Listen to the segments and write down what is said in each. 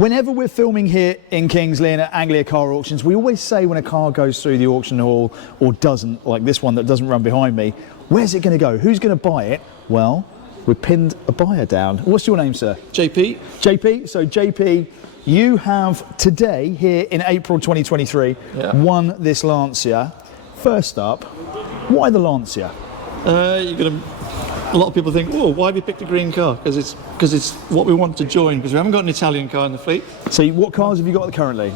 Whenever we're filming here in Kings Lynn at Anglia Car Auctions, we always say when a car goes through the auction hall or doesn't, like this one that doesn't run behind me, where's it going to go? Who's going to buy it? Well, we pinned a buyer down. What's your name, sir? JP. JP. So JP, you have today here in April 2023 won this Lancia. First up, why the Lancia? A lot of people think, oh, why have you picked a green car? Because it's what we want to join, because we haven't got an Italian car in the fleet. So what cars have you got currently?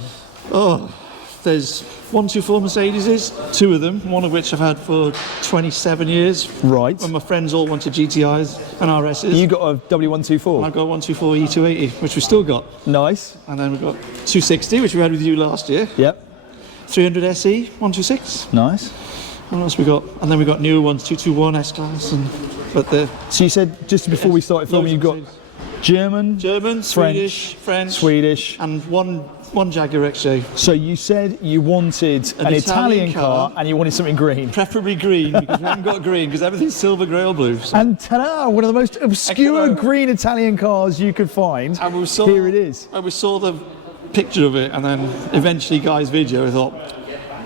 Oh, there's 124 Mercedeses, two of them, one of which I've had for 27 years. Right. When my friends all wanted GTIs and RSs. You got a W124? I've got a 124 E280, which we've still got. Nice. And then we've got 260, which we had with you last year. Yep. 300 SE, 126. Nice. What else we got? And then we got newer ones, 221 S-Class, and So you said just before we started filming, you've got German, French, Swedish, and one Jaguar XJ. So you said you wanted an Italian car and you wanted something green. Preferably green, because we haven't got green, because everything's silver, grey or blue. So. And ta-da, one of the most obscure green Italian cars you could find. And here it is. And we saw the picture of it, and then eventually Guy's video, I thought,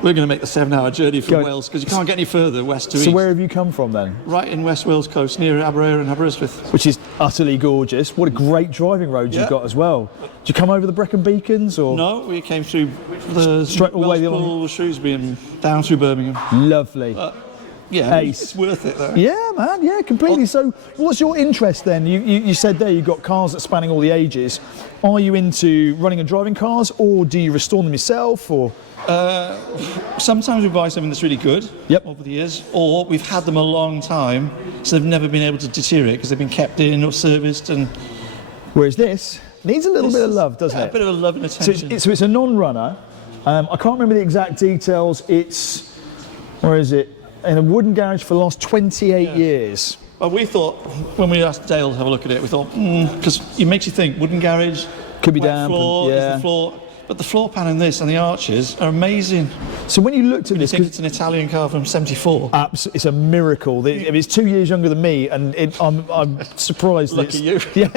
we're going to make the 7-hour journey from Wales, because you can't get any further west to east. So where have you come from then? Right in West Wales coast, near Aberystwyth and Aberystwyth. Which is utterly gorgeous. What a great driving road you've got as well. Did you come over the Brecon Beacons or? No, we came through the straight all the way along Shrewsbury and down through Birmingham. Lovely. Yeah, it's worth it though. Yeah, man, yeah, completely. So what's your interest then? You said there you've got cars that spanning all the ages. Are you into running and driving cars, or do you restore them yourself, or? Sometimes we buy something that's really good over the years, or we've had them a long time, so they've never been able to deteriorate because they've been kept in or serviced. And whereas this needs a little bit of love, doesn't it? A bit of a love and attention. So it's a non-runner. I can't remember the exact details. It's, where is it? In a wooden garage for the last 28 years. Well, we thought, when we asked Dale to have a look at it, we thought, because it makes you think, wooden garage, could be damp. Floor, is the floor. But the floor pan in this and the arches are amazing. So when you looked at this, because it's an Italian car from '74. It's a miracle. It's 2 years younger than me, and I'm surprised. Lucky you. Yeah,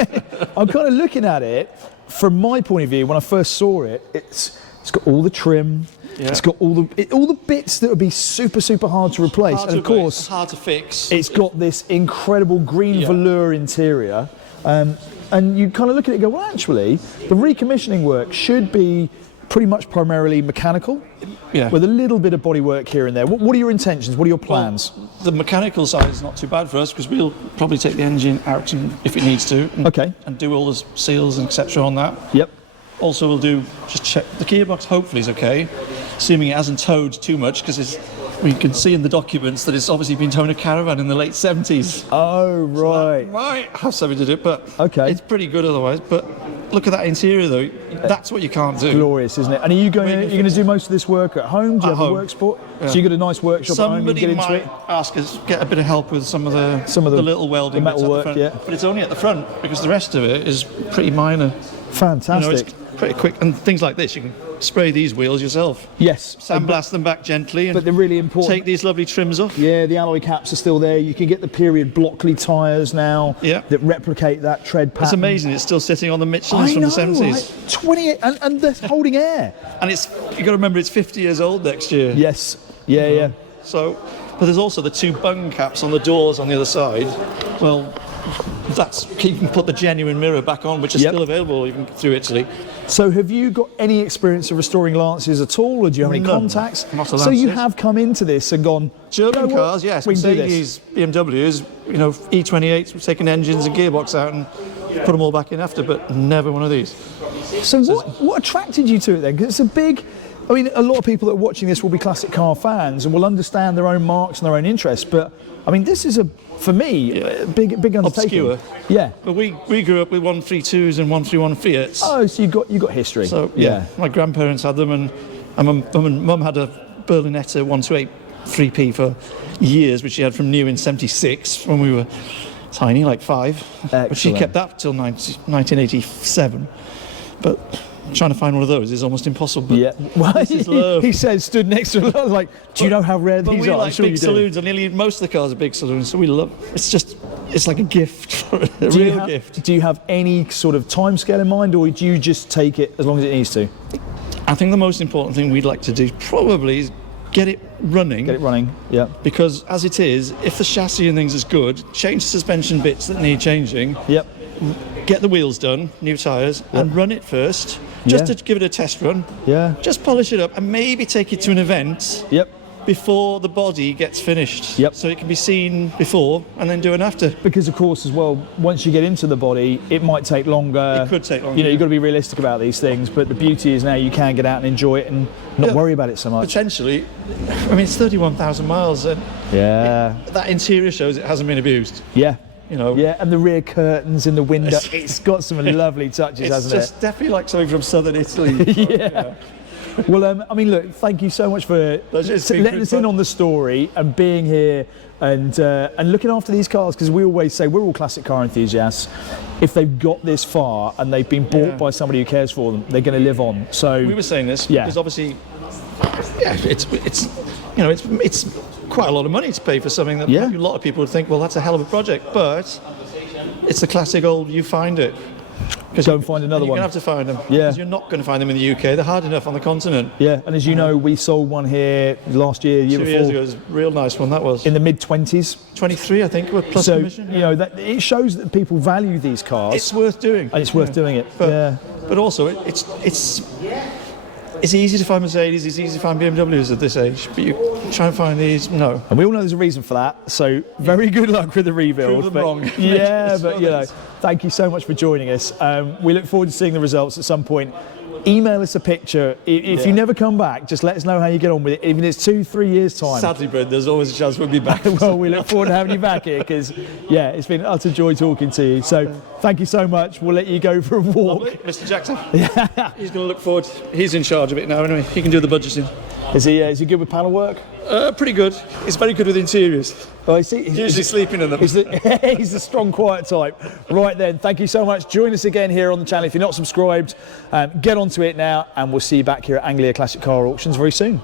I'm kind of looking at it from my point of view. When I first saw it, it's got all the trim. Yeah. It's got all the bits that would be super hard to replace, and of course hard to fix. It's got this incredible green velour interior. And you kind of look at it and go, well, actually, the recommissioning work should be pretty much primarily mechanical, with a little bit of bodywork here and there. What are your intentions? What are your plans? Well, the mechanical side is not too bad for us, because we'll probably take the engine out if it needs to, and do all the seals and etc. on that. Yep. Also, we'll just check the gearbox. Hopefully, is okay, assuming it hasn't towed too much, because we can see in the documents that it's obviously been towing a caravan in the late 70s. Oh, right. So that might have something to do, but it's pretty good otherwise. But look at that interior, though. That's what you can't do. Glorious, isn't it? And are you going to do most of this work at home? Do you have a work spot? Yeah. So you got a nice workshop at home. You get into it. Ask us, get a bit of help with some of the little welding, the metal work, but it's only at the front, because the rest of it is pretty minor. Fantastic. It's pretty quick, and things like this, you can spray these wheels yourself. Yes. Sandblast them back gently, but they're really important. Take these lovely trims off. Yeah, the alloy caps are still there. You can get the period Blockley tyres now that replicate that tread pattern. It's amazing. It's still sitting on the Michelins from the 70s. Right? 28, and they're holding air. And you've got to remember, it's 50 years old next year. Yes. Yeah. So, but there's also the two bung caps on the doors on the other side. Well, you can put the genuine mirror back on, which is still available even through Italy. So have you got any experience of restoring Lancias at all, or do you have any contacts? Not a Lancia. So you have come into this and gone, German cars, yes, we can do this. BMWs, E28s, we've taken engines and gearbox out and put them all back in after, but never one of these. So what attracted you to it then? Because it's a big, I mean, a lot of people that are watching this will be classic car fans and will understand their own marks and their own interests, but I mean, this is for me, a big undertaking. Obscure. Yeah. But we grew up with 132s and 131 Fiats. Oh, so you got history. So yeah, my grandparents had them, and mum had a Berlinetta 128 3P for years, which she had from new in '76 when we were tiny, like 5. Excellent. But she kept that till 1987. But trying to find one of those is almost impossible. But Yeah, well, this is love. he says, stood next to us, like, do you know how rare But these we are? like I'm sure big you do. saloons, and nearly most of the cars are big saloons, so we love. It's like a gift, a Do you real gift. Do you have any sort of time scale in mind, or do you just take it as long as it needs to? I think the most important thing we'd like to do probably is get it running. Get it running, yeah. Because as it is, if the chassis and things is good, change the suspension bits that need changing. Yep. Get the wheels done, new tyres, and run it first, just to give it a test run. Yeah. Just polish it up and maybe take it to an event. Yep. Before the body gets finished. Yep. So it can be seen before and then do an after. Because of course as well, once you get into the body, it might take longer. It could take longer. You know, you've got to be realistic about these things, but the beauty is now you can get out and enjoy it and not worry about it so much. Potentially, I mean, it's 31,000 miles and that interior shows it hasn't been abused. Yeah. You know. Yeah, and the rear curtains in the window, it's got some lovely touches, hasn't it? It's just definitely like something from southern Italy. Yeah. Well, I mean, look, thank you so much for letting us in on the story and being here and looking after these cars, because we always say we're all classic car enthusiasts. If they've got this far and they've been bought by somebody who cares for them, they're going to live on. So we were saying this because obviously, it's quite a lot of money to pay for something that a lot of people would think, well, that's a hell of a project, but it's the classic old you find it. Go and find another one. You're going to have to find them. Yeah. Because you're not going to find them in the UK. They're hard enough on the continent. Yeah, and as you know, we sold one here last year, year 2 before. years ago. It was a real nice one, that was. In the mid-20s. 23, I think, with plus commission. You know, that it shows that people value these cars. It's worth doing. And it's worth doing it. But also, it's easy to find Mercedes, it's easy to find BMWs at this age, but you try and find these, no. And we all know there's a reason for that, so very good luck with the rebuild. Prove them wrong. Yeah, but you know, thank you so much for joining us. We look forward to seeing the results at some point. Email us a picture. If you never come back, just let us know how you get on with it, even if it's 2-3 years' time. Sadly, Bryn, there's always a chance we'll be back. Well, we look forward to having you back here, because, it's been an utter joy talking to you. So thank you so much. We'll let you go for a walk. Lovely. Mr. Jackson. He's going to look forward. He's in charge of it now anyway. He can do the budgeting. Is he good with panel work? Pretty good. He's very good with interiors. Oh, I see. He's usually sleeping in them. He's the strong, quiet type. Right then, thank you so much. Join us again here on the channel. If you're not subscribed, get onto it now, and we'll see you back here at Anglia Classic Car Auctions very soon.